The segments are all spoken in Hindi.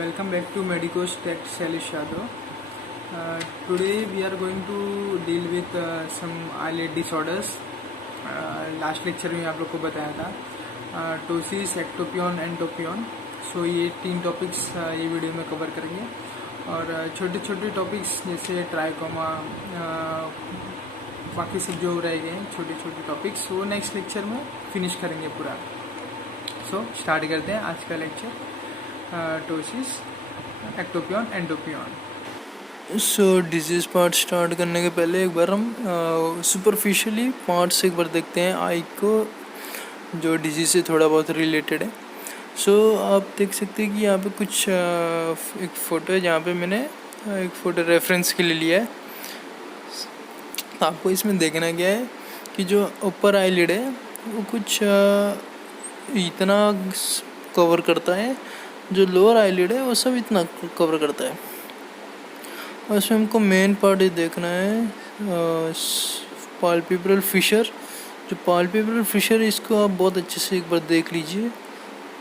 Welcome back to Medicos Tech Shailesh Yadav. Today we are going to deal with some eyelid disorders. Last lecture में आप लोग को बताया था टोसिस, एक्टोपियन, एंटोपियन. सो ये 3 टॉपिक्स ये वीडियो में कवर करेंगे और छोटे छोटे टॉपिक्स जैसे ट्राइकोमा, बाकी सब जो रह गए छोटे छोटे टॉपिक्स वो नेक्स्ट लेक्चर में फिनिश करेंगे पूरा. सो स्टार्ट करते हैं आज का लेक्चर. टोसिस, एक्टोपियन, एंटोपियन. सो डिजीज़ पार्ट स्टार्ट करने के पहले एक बार हम सुपरफिशियली पार्ट्स एक बार देखते हैं आई को, जो डिजीज़ से थोड़ा बहुत रिलेटेड है. सो आप देख सकते हैं कि यहाँ पे कुछ एक फ़ोटो है जहाँ पे मैंने एक फ़ोटो रेफरेंस के लिए लिया है. आपको इसमें देखना क्या है कि जो ऊपर आईलिड है वो कुछ इतना कवर करता है, जो लोअर आईलिड है वो सब इतना कवर करता है. और इसमें हमको मेन पार्ट ये देखना है पाल्पेब्रल फिशर. जो पाल्पेब्रल फिशर इसको आप बहुत अच्छे से एक बार देख लीजिए,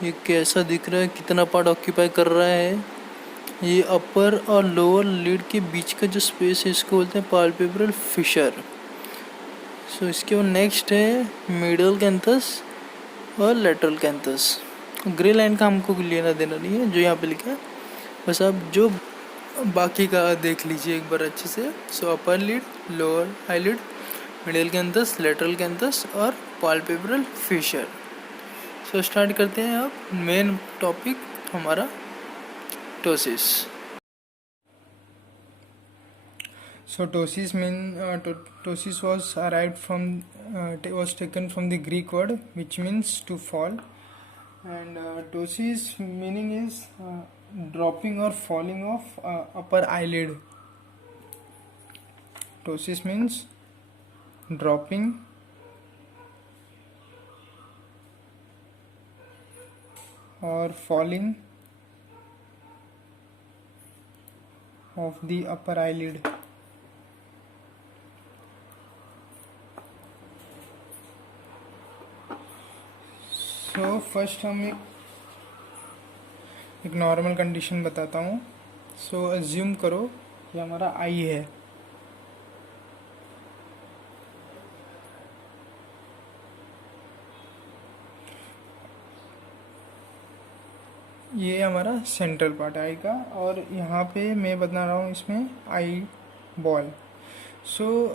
ये कैसा दिख रहा है, कितना पार्ट ऑक्यूपाई कर रहा है. ये अपर और लोअर लिड के बीच का जो स्पेस है इसको बोलते हैं पाल्पेब्रल फिशर. सो इसके बाद नेक्स्ट है मिडल कैंथस और लेटरल कैंथस. ग्रे लाइन का हमको लेना देना नहीं है जो यहाँ पे लिखा है, बस आप जो बाकी का देख लीजिए एक बार अच्छे से. So upper lid, lower eyelid, middle canthus, lateral canthus और पाल्पेब्रल फिशर. सो स्टार्ट करते हैं अब मेन टॉपिक हमारा ptosis. So tosis tosis was arrived from was taken from the Greek word which means to fall, and tosis meaning is dropping or falling of upper eyelid. Tosis means dropping or falling of the upper eyelid. So first हम एक नॉर्मल कंडीशन बताता हूँ. सो अज्यूम करो ये हमारा आई है. ये हमारा सेंट्रल पार्ट आई का, और यहाँ पे मैं बता रहा हूँ इसमें आई बॉल. सो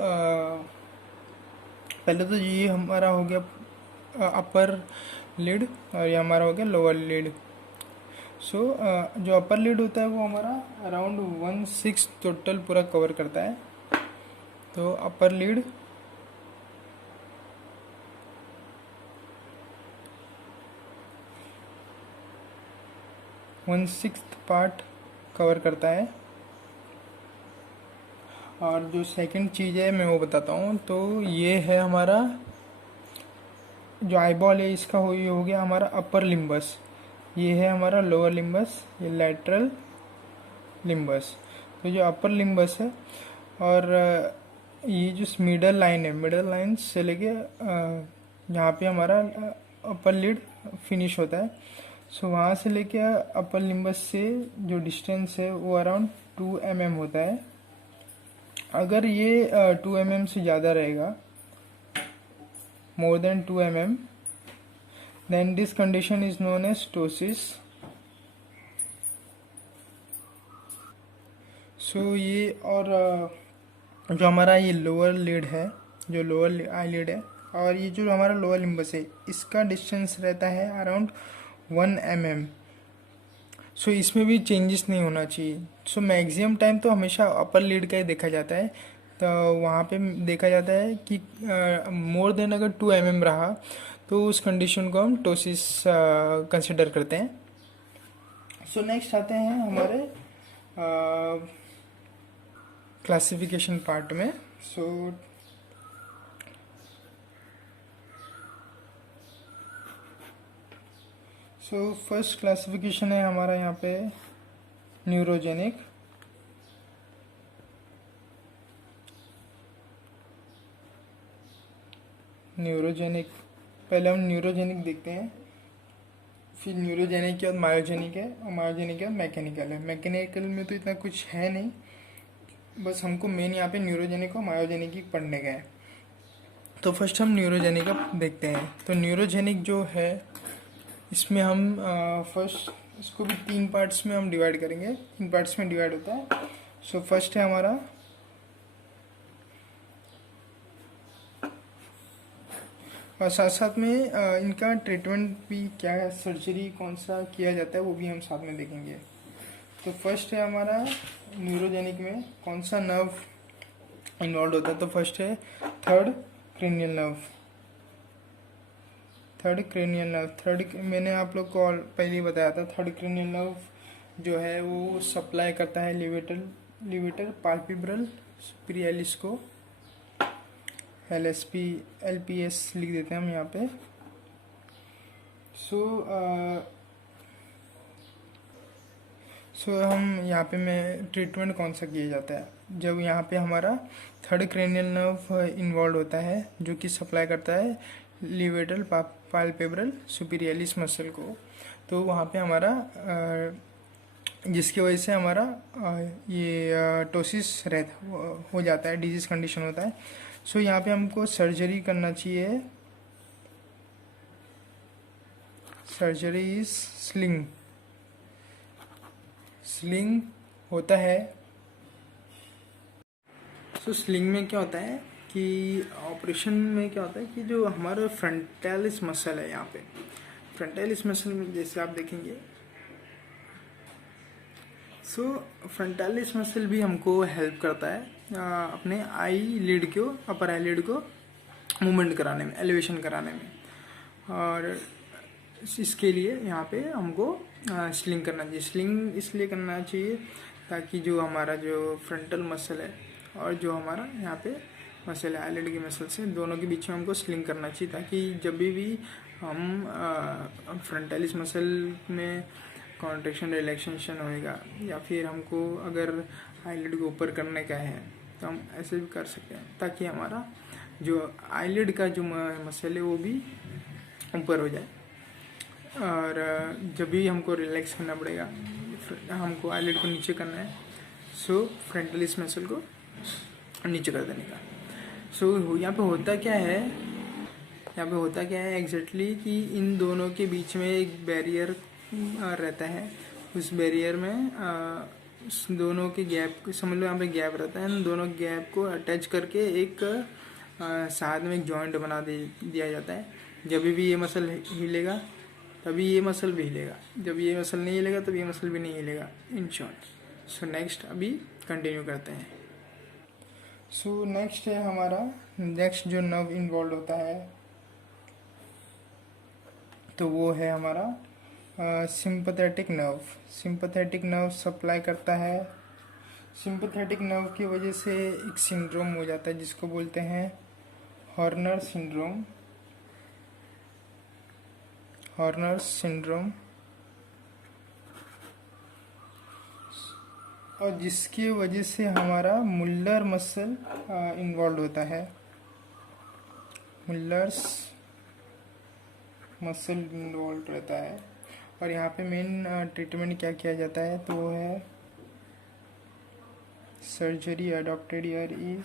पहले तो ये हमारा हो गया अपर लिड और ये हमारा हो गया लोअर लिड. सो जो अपर लिड होता है वो हमारा अराउंड 1/6 टोटल पूरा कवर करता है. तो upper lid one sixth part cover करता है. और जो सेकंड चीज़ है मैं वो बताता हूँ. तो ये है हमारा जो आईबॉल है, इसका ये हो गया हमारा अपर लिम्बस, ये है हमारा लोअर लिम्बस, ये लैटरल लिम्बस. तो जो अपर लिम्बस है और ये जो मिडल लाइन है, मिडल लाइन से लेके यहाँ पे हमारा अपर लिड फिनिश होता है. सो वहाँ से लेके अपर लिम्बस से जो डिस्टेंस है वो अराउंड 2 mm होता है. अगर ये 2 mm से ज़्यादा रहेगा, more than 2 mm, then this condition is known as ptosis. So ये और जो हमारा ये लोअर लिड है, जो लोअर आईलिड है, और ये जो हमारा लोअर लिम्बस है, इसका डिस्टेंस रहता है अराउंड 1 mm. सो इसमें भी चेंजेस नहीं होना चाहिए. सो मैक्सिमम टाइम तो हमेशा अपर लिड का ही देखा जाता है. तो वहाँ पे देखा जाता है कि मोर देन अगर 2 mm रहा तो उस कंडीशन को हम टोसिस कंसिडर करते हैं. सो नेक्स्ट आते हैं हमारे क्लासिफिकेशन पार्ट में. सो फर्स्ट क्लासिफिकेशन है हमारा यहाँ पे न्यूरोजेनिक. पहले हम न्यूरोजेनिक देखते हैं, फिर न्यूरोजेनिक के बाद मायोजेनिक है, और मायोजेनिक के बाद मैकेनिकल है। मैकेनिकल में तो इतना कुछ है नहीं, बस हमको मेन यहाँ पे न्यूरोजेनिक और मायोजेनिक ही पढ़ने का है। तो फर्स्ट हम न्यूरोजेनिक का देखते हैं। तो न्यूरोजेनिक जो है, इसमें हम फर्स्ट इसको भी 3 पार्ट्स में हम डिवाइड करेंगे, 3 पार्ट्स में डिवाइड होता है। सो फर्स्ट है हमारा, और साथ साथ में इनका ट्रीटमेंट भी क्या है, सर्जरी कौन सा किया जाता है वो भी हम साथ में देखेंगे। तो फर्स्ट है हमारा न्यूरोजेनिक में कौन सा नर्व इन्वॉल्व होता है। तो फर्स्ट है थर्ड क्रेनियल नर्व। थर्ड मैंने आप लोग को पहले ही बताया था। थर्ड क्रेनियल नर्व जो है वो सप्लाई करता है लिवेटर पाल्पेब्रल सुपीरियलिस को। LPS लिख देते हैं हम यहाँ पे। सो हम यहाँ पे मैं ट्रीटमेंट कौन सा किया जाता है, जब यहाँ पे हमारा थर्ड क्रेनियल नर्व इन्वॉल्व होता है जो कि सप्लाई करता है लिवेटल पाल्पेब्रल सुपीरियलिस मसल को। तो वहाँ पे हमारा जिसकी वजह से हमारा ये टोसिस हो जाता है, डिजीज कंडीशन होता है। सो यहाँ पे हमको सर्जरी करना चाहिए। सर्जरी इज स्लिंग होता है। सो स्लिंग में क्या होता है कि ऑपरेशन में क्या होता है कि जो हमारा फ्रंटालिस मसल है, यहाँ पे फ्रंटालिस मसल में जैसे आप देखेंगे, सो फ्रंटालिस मसल भी हमको हेल्प करता है अपने आई लिड को, अपर आई लिड को मूवमेंट कराने में, एलिवेशन कराने में। और इसके लिए यहाँ पे हमको स्लिंग करना चाहिए। स्लिंग इसलिए करना चाहिए ताकि जो हमारा जो फ्रंटल मसल है और जो हमारा यहाँ पे मसल है आईलिड की मसल से, दोनों के बीच में हमको स्लिंग करना चाहिए, ताकि जब भी हम फ्रंटालिस मसल में कॉन्ट्रेक्शन रिलैक्सेशन होएगा, या फिर हमको अगर आईलिड को ऊपर करने का है तो हम ऐसे भी कर सकते हैं, ताकि हमारा जो आईलिड का जो मसल है वो भी ऊपर हो जाए। और जब भी हमको रिलैक्स करना पड़ेगा, हमको आईलिड को नीचे करना है, सो फ्रंटालिस मसल को नीचे कर देने का। सो यहाँ पे होता क्या है एग्जैक्टली कि इन दोनों के बीच में एक बैरियर रहता है। उस बैरियर में उस दोनों के गैप, समझ लो यहाँ पे गैप रहता है, दोनों गैप को अटैच करके एक साथ में एक जॉइंट बना दिया जाता है। जब भी ये मसल हिलेगा तभी ये मसल भी हिलेगा, जब ये मसल नहीं हिलेगा तब ये मसल भी नहीं हिलेगा, इन शॉर्ट। सो नेक्स्ट अभी कंटिन्यू करते हैं। सो नेक्स्ट है हमारा, नेक्स्ट जो नर्व इन्वॉल्व होता है तो वो है हमारा sympathetic nerve. Sympathetic nerve supply करता है। सिंपैथेटिक नर्व की वजह से एक सिंड्रोम हो जाता है जिसको बोलते हैं हॉर्नर सिंड्रोम, और जिसकी वजह से हमारा मुल्लर मसल इन्वॉल्व होता है। मुल्लर्स मसल इन्वॉल्व रहता है। और यहाँ पे मेन ट्रीटमेंट क्या किया जाता है तो वो है सर्जरी अडॉप्टेड ईयर इज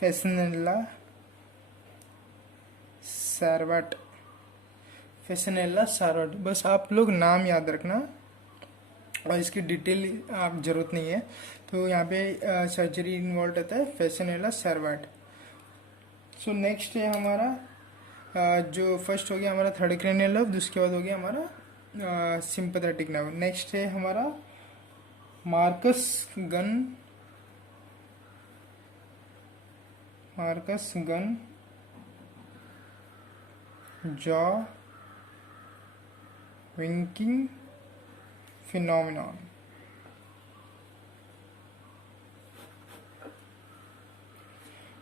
फेसिनेला सारवाट। बस आप लोग नाम याद रखना और इसकी डिटेल आप जरूरत नहीं है। तो यहाँ पे सर्जरी इन्वॉल्व रहता है फेसिनेला सारवाट। सो नेक्स्ट है हमारा जो फर्स्ट हो गया हमारा थर्ड क्रेनियल नर्व, उसके बाद हो गया हमारा सिंपैथेटिक नर्व। नेक्स्ट है हमारा Marcus Gunn jaw winking phenomenon.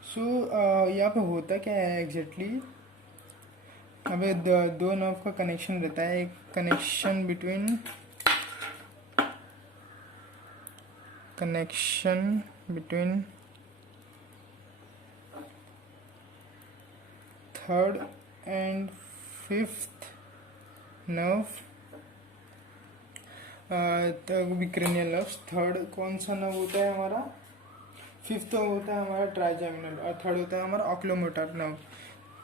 So यहाँ पे होता क्या है एग्जैक्टली, अबे दो नर्व का कनेक्शन रहता है। एक connection between third and fifth nerve, cranial nerve. Third कौन सा नर्व होता है हमारा? फिफ्थ होता है हमारा ट्राइजेमिनल और थर्ड होता है हमारा ऑक्लोमोटर नर्व।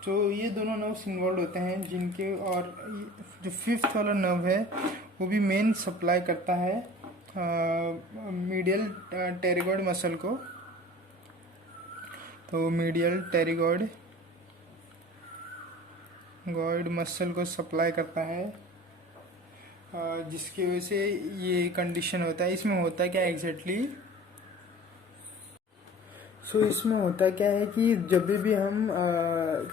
तो ये दोनों नर्व्स इन्वॉल्व होते हैं जिनके, और जो फिफ्थ वाला नर्व है वो भी मेन सप्लाई करता है मीडियल टेरिगॉइड मसल को। तो मीडियल टेरिगॉइड मसल को सप्लाई करता है, जिसकी वजह से ये कंडीशन होता है। इसमें होता क्या एग्जैक्टली? सो इसमें होता क्या है कि जब भी हम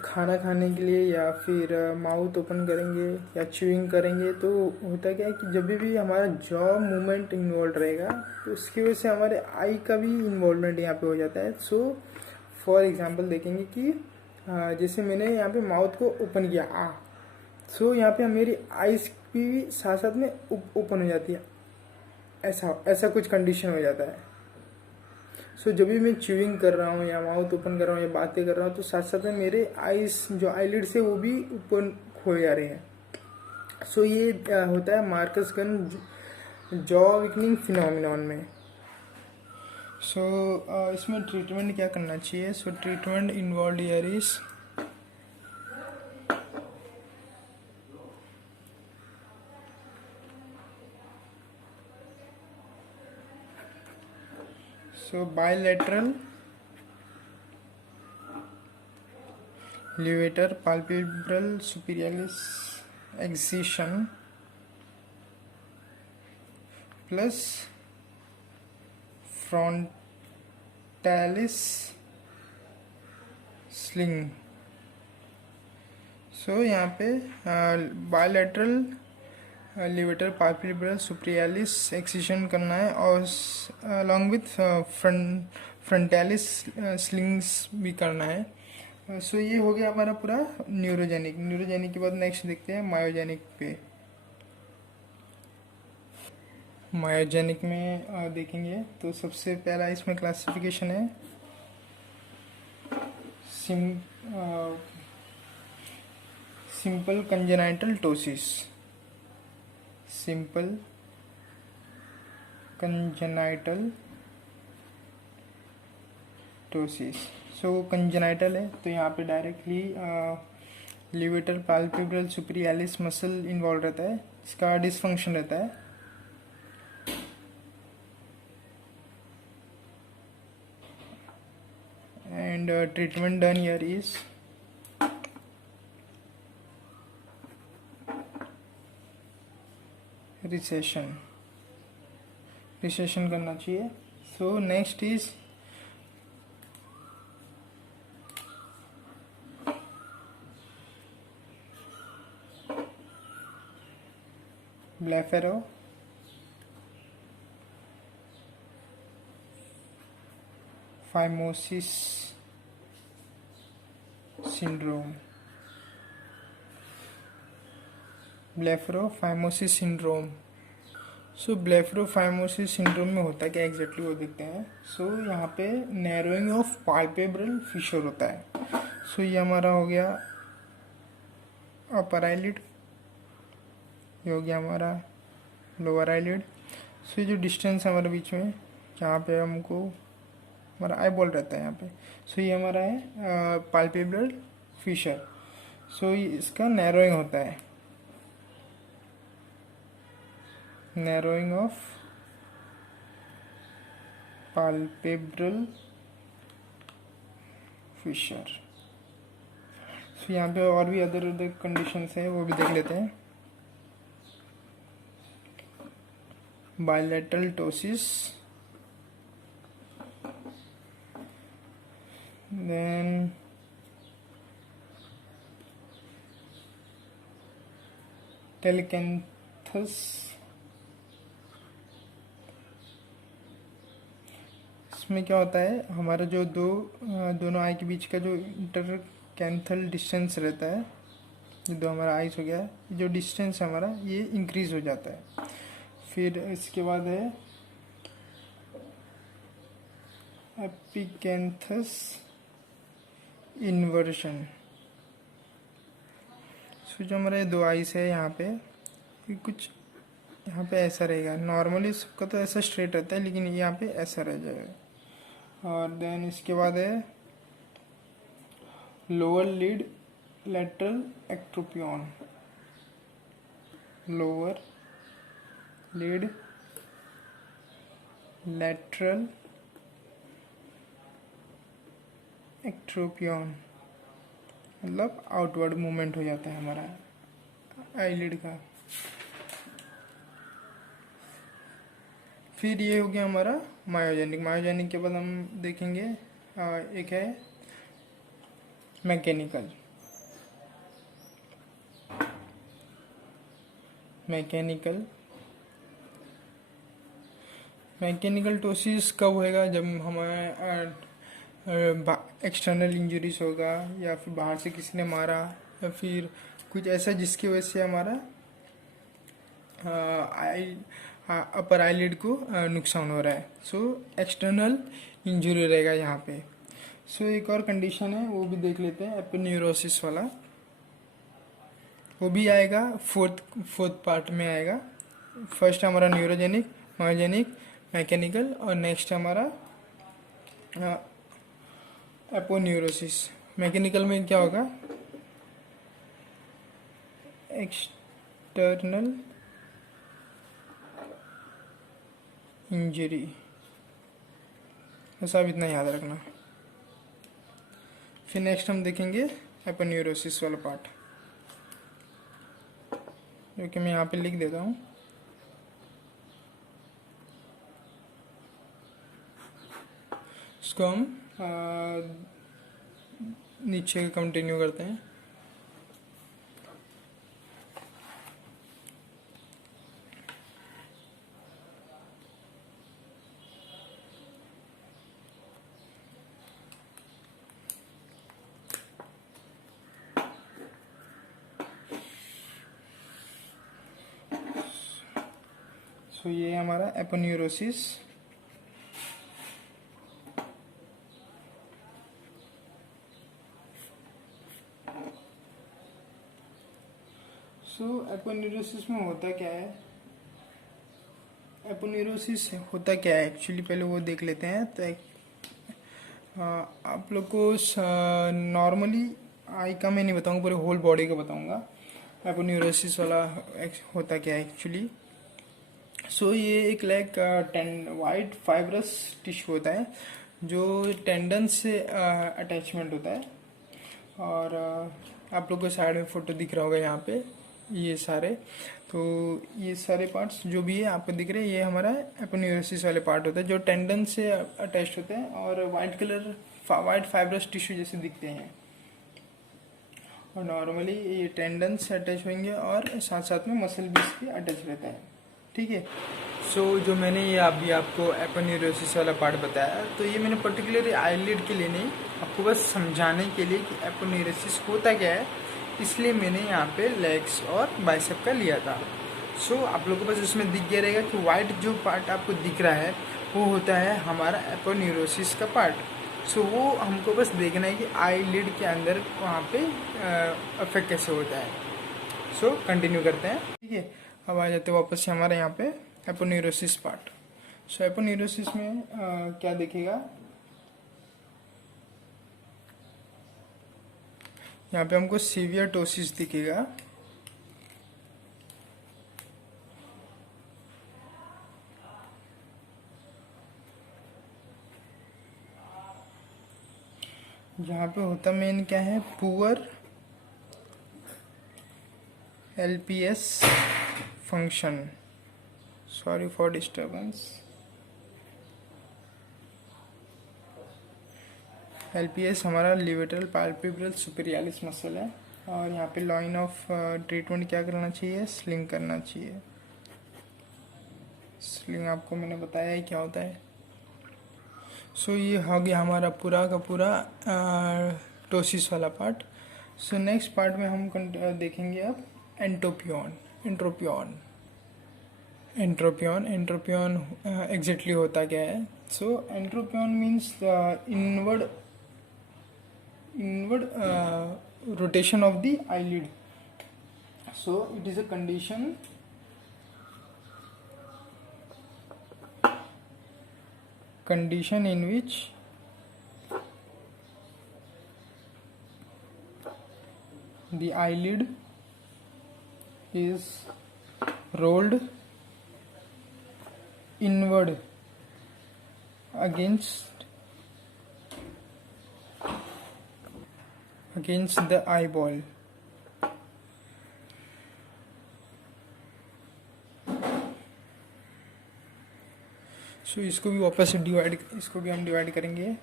खाना खाने के लिए या फिर माउथ ओपन करेंगे या च्यूइंग करेंगे, तो होता क्या है कि जब भी हमारा जॉ मूवमेंट इन्वॉल्व रहेगा तो उसकी वजह से हमारे आई का भी इन्वॉल्वमेंट यहाँ पे हो जाता है। सो फॉर एग्जांपल देखेंगे कि जैसे मैंने यहाँ पे माउथ को ओपन किया सो यहाँ पे मेरी आइज भी साथ साथ में ओपन हो जाती है, ऐसा कुछ कंडीशन हो जाता है। सो जब भी मैं च्यूइंग कर रहा हूँ या माउथ ओपन कर रहा हूँ या बातें कर रहा हूँ तो साथ साथ में मेरे आईज जो आईलिड्स है वो भी ओपन हो जा रहे हैं। सो ये होता है Marcus Gunn jaw weakening phenomenon में। सो इसमें ट्रीटमेंट क्या करना चाहिए? सो treatment involve here is bilateral levator palpebral superiorlis excision plus frontalis sling। सो यहाँ पे बायलैटरल लेवेटर पाल्पेब्रल सुप्रियालिस एक्सिशन करना है और अलॉन्ग विथ फ्रंटालिस स्लिंग्स भी करना है। सो ये हो गया हमारा पूरा न्यूरोजेनिक के बाद नेक्स्ट देखते हैं मायोजेनिक पे। मायोजेनिक में देखेंगे तो सबसे पहला इसमें क्लासिफिकेशन है simple congenital ptosis. Simple congenital ptosis. So congenital है तो यहाँ पे directly levator palpebral superioris muscle involve रहता है, इसका डिसफंक्शन रहता है। And treatment done here is resection करना चाहिए। So next is blepharophimosis syndrome. Blepharophimosis syndrome. So blepharophimosis syndrome में होता है क्या एग्जैक्टली वो देखते हैं। सो यहाँ पे नैरोइंग ऑफ पाल्पेब्रल फिशर होता है। सो ये हमारा हो गया अपर आईलिड, ये हो गया हमारा लोअर आईलिड। सो ये जो डिस्टेंस है हमारे बीच में जहाँ पे हमको हमारा आई बॉल रहता है यहाँ पे, सो ये हमारा है पाल्पेब्रल फिशर। सो इसका नैरोइंग होता है, नैरोइंग ऑफ पाल्पेब्रल फिशर। सो यहाँ पे और भी अदर कंडीशंस है वो भी देख लेते हैं। Bilateral ptosis, then telecanthus. इसमें क्या होता है हमारा जो दोनों आई के बीच का जो इंटरकैंथल डिस्टेंस रहता है, ये दो हमारा आइस हो गया है, जो डिस्टेंस है हमारा ये इंक्रीज हो जाता है। फिर इसके बाद है एपिकेंथस इन्वर्शन। सो जो हमारे दो आइस है यहाँ पे, ये कुछ यहाँ पे ऐसा रहेगा। नॉर्मली सबका तो ऐसा स्ट्रेट रहता है, लेकिन यहाँ पे ऐसा रह जाएगा। और देन इसके बाद है lower lid lateral ectropion, lower lid lateral ectropion, मतलब आउटवर्ड मूवमेंट हो जाता है हमारा आईलिड का। फिर ये हो गया हमारा मायोजेनिक। मायोजेनिक के बाद हम देखेंगे एक है मैकेनिकल। मैकेनिकल टोसिस कब होएगा? जब हमारे एक्सटर्नल इंजरीज होगा, या फिर बाहर से किसी ने मारा, या फिर कुछ ऐसा जिसकी वजह से हमारा अपर आईलिड को नुकसान हो रहा है। सो एक्सटर्नल इंजरी रहेगा यहाँ पे। सो एक और कंडीशन है, वो भी देख लेते हैं, एपिन्यूरोसिस वाला। वो भी आएगा फोर्थ पार्ट में आएगा। फर्स्ट हमारा न्यूरोजेनिक, मायोजेनिक, मैकेनिकल, और नेक्स्ट हमारा एपोन्यूरोसिस। मैकेनिकल में क्या होगा? एक्सटर्नल इंजरी, बस आप इतना याद रखना। फिर नेक्स्ट हम देखेंगे एपोन्यूरोसिस वाला पार्ट, जो कि मैं यहाँ पे लिख देता हूँ। इसको हम नीचे कंटिन्यू करते हैं। सो ये हमारा एपोन्यूरोसिस। सो एपोन्यूरोसिस में होता क्या है? एपोन्यूरोसिस होता क्या है एक्चुअली, पहले वो देख लेते हैं। तो आप लोग को नॉर्मली आई का मैं नहीं बताऊंगा, पूरे होल बॉडी का बताऊंगा एपोन्यूरोसिस वाला होता क्या है एक्चुअली। सो ये एक लाइक वाइट फाइब्रस टिश्यू होता है, जो टेंडन से अटैचमेंट होता है। और आप लोग को साइड में फोटो दिख रहा होगा यहाँ पे, ये सारे, तो ये सारे पार्ट्स जो भी है आपको दिख रहे हैं, ये हमारा एपोन्यूरोसिस वाले पार्ट होता है, जो टेंडन से अटैच होते हैं और वाइट फाइब्रस टिश्यू जैसे दिखते हैं। और नॉर्मली ये टेंडन से अटैच होंगे और साथ साथ में मसल भी इसकी अटैच रहता है। ठीक है। सो जो मैंने ये अभी आपको एपोन्यूरोसिस वाला पार्ट बताया, तो ये मैंने पर्टिकुलरली आईलिड के लिए नहीं, आपको बस समझाने के लिए कि एपोन्यूरोसिस होता क्या है, इसलिए मैंने यहाँ पे लेग्स और बाइसेप का लिया था। सो आप लोगों को बस इसमें दिख गया रहेगा कि वाइट जो पार्ट आपको दिख रहा है वो होता है हमारा एपोन्यूरोसिस का पार्ट। सो वो हमको बस देखना है कि आईलिड के अंदर वहाँ पे अफेक्ट कैसे होता है। सो कंटिन्यू करते हैं। ठीक है, अब आ जाते हैं वापस से हमारे यहाँ पे एपोन्यूरोसिस पार्ट। सो एपोन्यूरोसिस में क्या दिखेगा? यहाँ पे हमको सीवियर टोसिस दिखेगा। जहाँ पे होता मेन क्या है? Poor LPS function. Sorry for disturbance. LPS हमारा लिवेटरल पाल्पेब्रल सुपेरियलिस मसल है। और यहाँ पे लाइन ऑफ ट्रीटमेंट क्या करना चाहिए? स्लिंग करना चाहिए। स्लिंग आपको मैंने बताया है क्या होता है। सो ये हो गया हमारा पूरा का पूरा टोसिस वाला पार्ट। सो नेक्स्ट पार्ट में हम देखेंगे अब एंट्रोपियन। एग्जैक्टली होता क्या है? So entropion means inward rotation of the eyelid. So it is a condition in which the eyelid is rolled inward against the eyeball. सो इसको भी वापस से इसको भी हम डिवाइड करेंगे.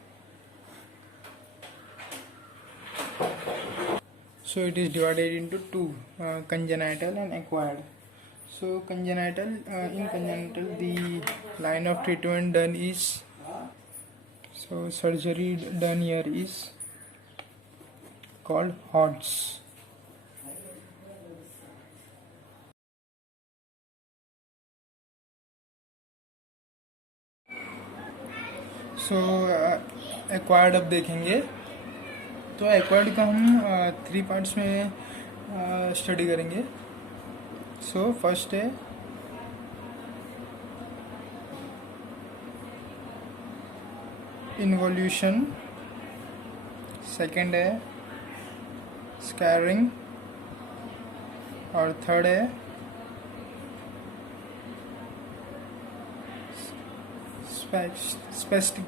So it is divided into two, congenital and acquired. So congenital, in congenital the line of treatment done is, so surgery done here is called HODS. So acquired अब देखेंगे. तो एक्वायर्ड का हम 3 पार्ट्स में स्टडी करेंगे. सो फर्स्ट है इन्वोल्यूशन, सेकंड है स्कैरिंग और थर्ड है स्पेस्टिक.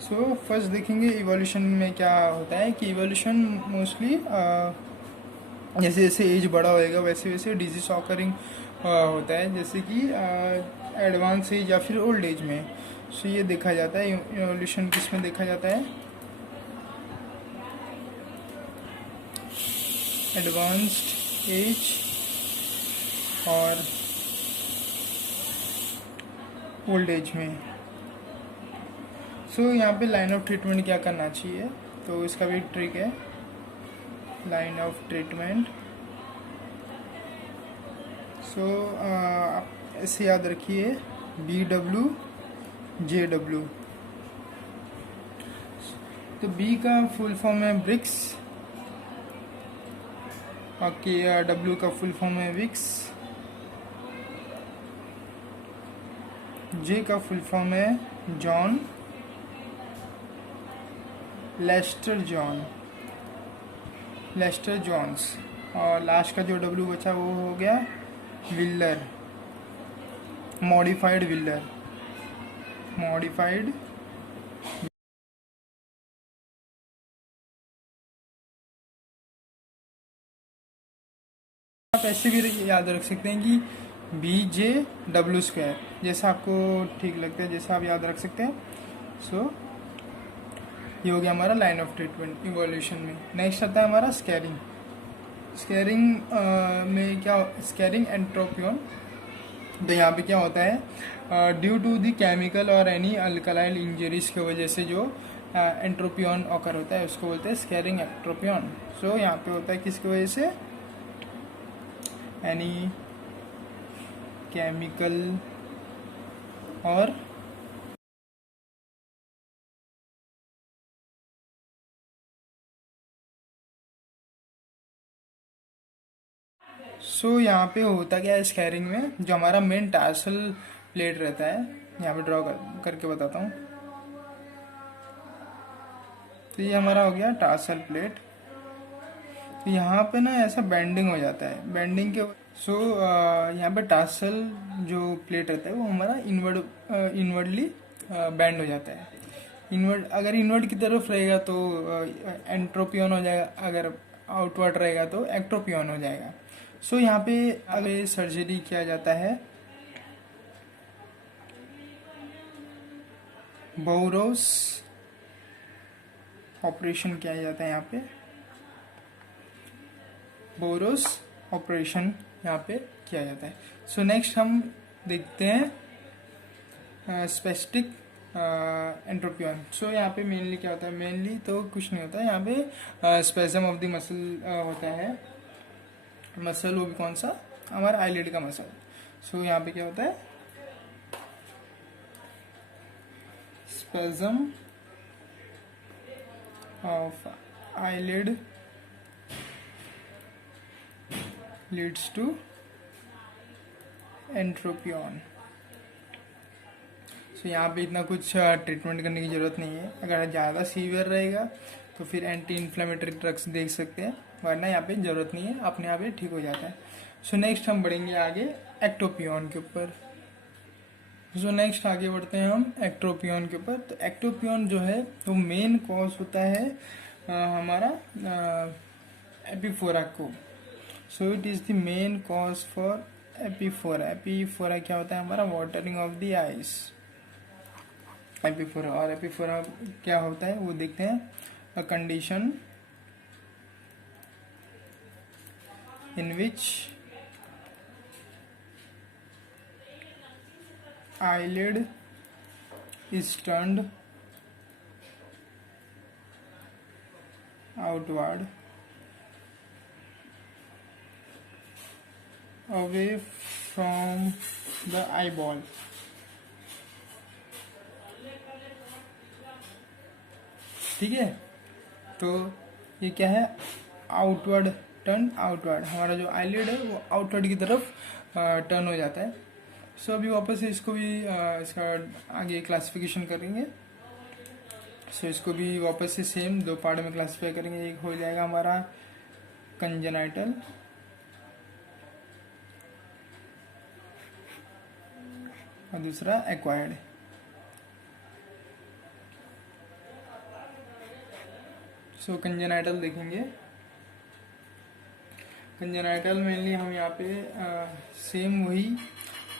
सो फर्स्ट देखेंगे इवोल्यूशन में क्या होता है कि इवोल्यूशन मोस्टली जैसे जैसे एज बड़ा होएगा वैसे वैसे डिजीज ऑकरिंग होता है, जैसे कि एडवांस एज या फिर ओल्ड एज में. सो ये देखा जाता है. इवोल्यूशन किस में देखा जाता है? एडवांस्ड एज और ओल्ड एज में. सो यहाँ पे लाइन ऑफ ट्रीटमेंट क्या करना चाहिए, तो इसका भी ट्रिक है. लाइन ऑफ ट्रीटमेंट, सो आप ऐसे याद रखिए BW JW. तो B का फुल फॉर्म है ब्रिक्स, ओके. W का फुल फॉर्म है विक्स, J का फुल फॉर्म है जॉन, लेस्टर जॉन्स, और लास्ट का जो W बचा वो हो गया विल्लर, मॉडिफाइड विल्लर. आप ऐसे भी याद रख सकते हैं कि BJW², जैसा आपको ठीक लगता है, जैसा आप याद रख सकते हैं. सो ये हो गया हमारा लाइन ऑफ ट्रीटमेंट इवोल्यूशन में. नेक्स्ट आता है हमारा स्कैरिंग. में क्या, स्कैरिंग एंट्रोपियन. तो यहाँ पे क्या होता है, ड्यू टू द केमिकल और एनी अल्कलाइल इंजरीज की वजह से जो एंट्रोपियन ऑकर होता है उसको बोलते हैं स्कैरिंग एंट्रोपियन. सो यहाँ पे होता है किसकी वजह से, एनी केमिकल और सो यहाँ पे होता क्या है स्कैरिंग में, जो हमारा मेन टार्सल प्लेट रहता है, यहाँ पे ड्रॉ करके बताता हूँ. तो ये हमारा हो गया टार्सल प्लेट. तो यहाँ पे ना ऐसा बेंडिंग हो जाता है, बेंडिंग के यहाँ पे टार्सल जो प्लेट रहता है वो हमारा इनवर्डली बेंड हो जाता है. अगर इनवर्ड की तरफ रहेगा तो एंट्रोपियन हो जाएगा, अगर आउटवर्ड रहेगा तो एक्ट्रोपियन हो जाएगा. सो यहाँ पे अगर सर्जरी किया जाता है बोरोस ऑपरेशन किया जाता है. यहाँ पे बोरोस ऑपरेशन यहाँ पे किया जाता है. सो नेक्स्ट हम देखते हैं स्पेस्टिक एंट्रोपियन. सो यहाँ पे मेनली क्या होता है, मेनली तो कुछ नहीं होता है. यहाँ पे स्पेजम ऑफ द मसल होता है. मसल वो भी कौन सा, हमारा आईलिड का मसल. सो यहाँ पे क्या होता है, spasm of eyelid leads to entropion. सो यहाँ पे इतना कुछ ट्रीटमेंट करने की ज़रूरत नहीं है। अगर ज़्यादा सीवियर रहेगा तो फिर एंटी इन्फ्लेमेटरी ड्रग्स देख सकते हैं, वरना यहाँ पे ज़रूरत नहीं है, अपने आप ही ठीक हो जाता है। सो नेक्स्ट हम बढ़ेंगे आगे एक्टोपियन के ऊपर। सो नेक्स्ट आगे बढ़ते हैं हम एक्टोपियन के ऊपर। तो एक्टोपियन जो है वो मेन कॉज होता है हमारा एपिफोरा को। So it is the main cause for epiphora. Epiphora क्या होता है? हमारा watering of the eyes, epiphora. और एपिफोरा क्या होता है वो देखते हैं। A condition in which eyelid is turned outward away from the eyeball। ठीक है, तो ये क्या है? Outward, turn outward. हमारा जो आईलिड है वो आउटवर्ड की तरफ टर्न हो जाता है। सो अभी वापस से इसको भी इसका आगे क्लासिफिकेशन करेंगे। सो इसको भी वापस से सेम दो पार्ट में क्लासिफाई करेंगे। एक हो जाएगा हमारा कंजेनाइटल और दूसरा एक्वायर्ड। सो कंजेनाइटल देखेंगे। कंजेनाइटल मेनली हम यहाँ पे सेम वही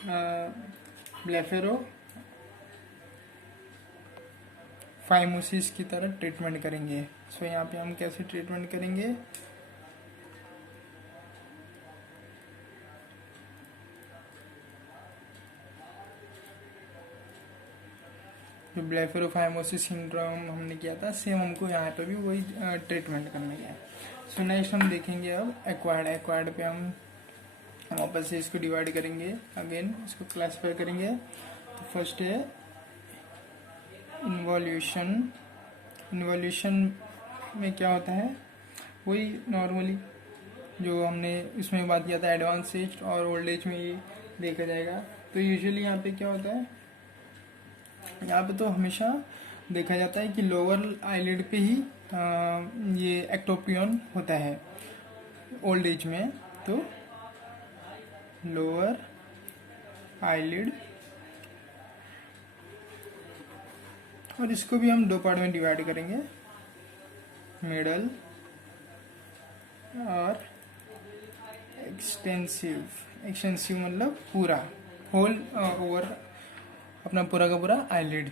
ब्लेफेरो फाइमोसिस की तरह ट्रीटमेंट करेंगे। सो यहाँ पे हम कैसे ट्रीटमेंट करेंगे? जो ब्लेफेरोफाइमोसिस सिंड्रोम हमने किया था, सेम हमको यहाँ पे भी वही ट्रीटमेंट करना है। सो नेक्स्ट हम देखेंगे अब एक्वायर्ड। एक्वायर्ड पे हम वापस से इसको डिवाइड करेंगे, अगेन इसको क्लासिफाई करेंगे। तो फर्स्ट है इन्वॉल्यूशन। इन्वॉल्यूशन में क्या होता है? वही नॉर्मली जो हमने इसमें बात किया था, एडवांस एज और ओल्ड एज में ये देखा जाएगा। तो यूजुअली यहाँ पे क्या होता है? यहाँ पे तो हमेशा देखा जाता है कि लोअर आईलिड पे ही ये एक्टोपियन होता है ओल्ड एज में। तो लोअर आईलिड, और इसको भी हम दो पार्ट में डिवाइड करेंगे, मिडल और एक्सटेंसिव। एक्सटेंसिव मतलब पूरा होल ओवर, अपना पूरा का पूरा आईलिड,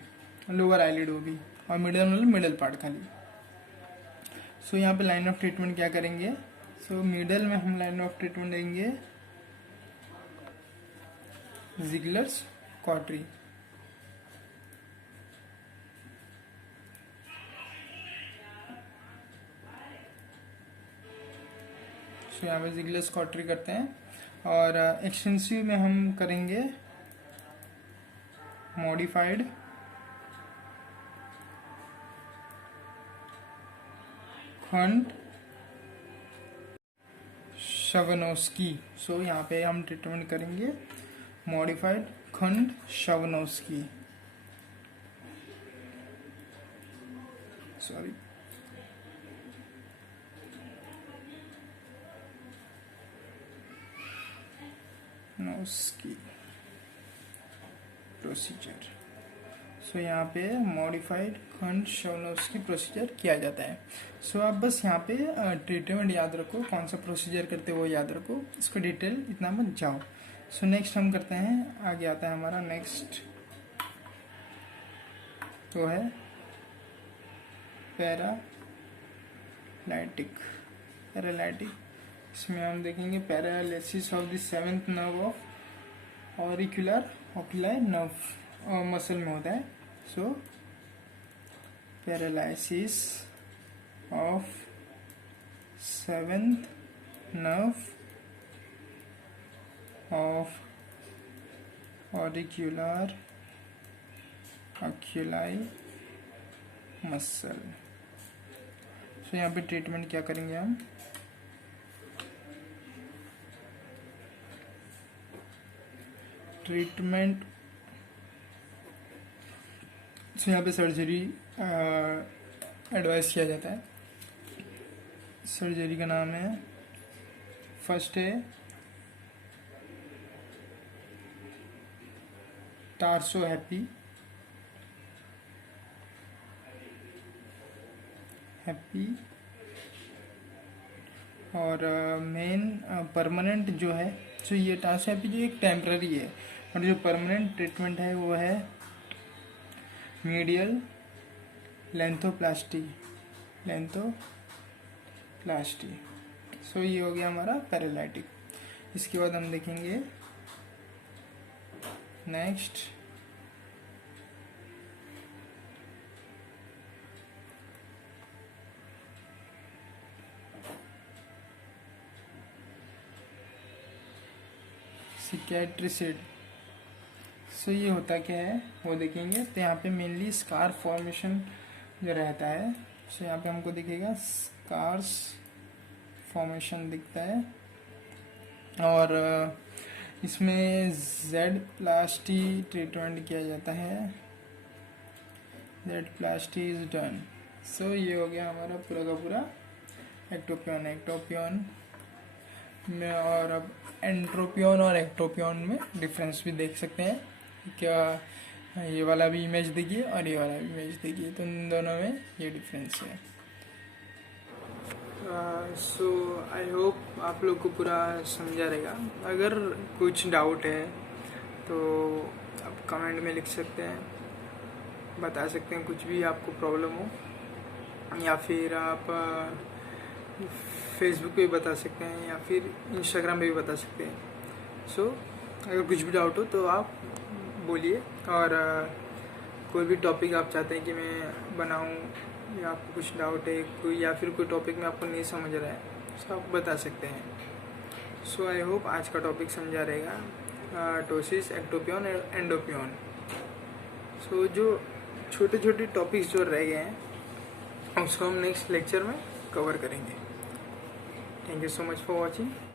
लोअर आईलिड होगी। और मिडल मतलब मिडल पार्ट खाली। सो यहाँ पे लाइन ऑफ ट्रीटमेंट क्या करेंगे? सो मिडल में हम लाइन ऑफ ट्रीटमेंट देंगे जिगलर्स कॉटरी। सो यहाँ पे जिगलर्स कॉटरी करते हैं। और एक्सटेंसिव में हम करेंगे मॉडिफाइड खंड शवनोस्की। सो यहाँ पे हम ट्रीटमेंट करेंगे मॉडिफाइड खंड शवनोस्की, सॉरी। नोस्की प्रोसीजर। सो यहाँ पे मॉडिफाइड खंड शवनोस्की प्रोसीजर किया जाता है। सो आप बस यहाँ पे ट्रीटमेंट याद रखो, कौन सा प्रोसीजर करते हो वो याद रखो, इसको डिटेल इतना मत जाओ। सो नेक्स्ट हम करते हैं, आगे आता है हमारा नेक्स्ट, तो है पैरालाइटिक। पैरालाइटिक इसमें हम देखेंगे paralysis of the seventh nerve of orbicular oculi nerve muscle में होता है। So paralysis of seventh nerve of orbicular oculi muscle. So यहाँ पे ट्रीटमेंट क्या करेंगे हम? ट्रीटमेंट से यहाँ पे सर्जरी एडवाइस किया जाता है। सर्जरी का नाम है, फर्स्ट है टार्सो हैप्पी और मेन परमानेंट जो है, सो ये टार्सो हैप्पी जो एक टेम्पररी है, और जो परमानेंट ट्रीटमेंट है वो है मीडियल लेंथोप्लास्टी। सो ये हो गया हमारा पैरालाइटिक। इसके बाद हम देखेंगे नेक्स्ट सिकैट्रिसिड। सो ये होता क्या है वो देखेंगे। तो यहाँ पे मेनली स्कार फॉर्मेशन जो रहता है, सो यहाँ पे हमको दिखेगा स्कार्स फॉर्मेशन दिखता है, और इसमें जेड प्लास्टी ट्रीटमेंट किया जाता है। Z plasty is done. So ये हो गया हमारा पूरा का पूरा एक्टोपियन में। और अब एंट्रोपियन और एक्टोपियन में डिफरेंस भी देख सकते हैं। क्या ये वाला भी इमेज देखिए और ये वाला भी इमेज देखिए, तो इन दोनों में ये डिफरेंस है। सो आई होप आप लोग को पूरा समझा रहेगा। अगर कुछ डाउट है तो आप कमेंट में लिख सकते हैं, बता सकते हैं कुछ भी आपको प्रॉब्लम हो, या फिर आप फेसबुक पे भी बता सकते हैं, या फिर इंस्टाग्राम पे भी बता सकते हैं। सो अगर कुछ भी डाउट हो तो आप बोलिए, और कोई भी टॉपिक आप चाहते हैं कि मैं बनाऊं, या आपको कुछ डाउट है कोई, या फिर कोई टॉपिक में आपको नहीं समझ रहा है, सो आप बता सकते हैं। सो आई होप आज का टॉपिक समझा रहेगा, टोसिस, एक्टोपियन, एंडोपियन। सो जो छोटे छोटे टॉपिक्स जो रह गए हैं उसको हम नेक्स्ट लेक्चर में कवर करेंगे। Thank you so much for watching.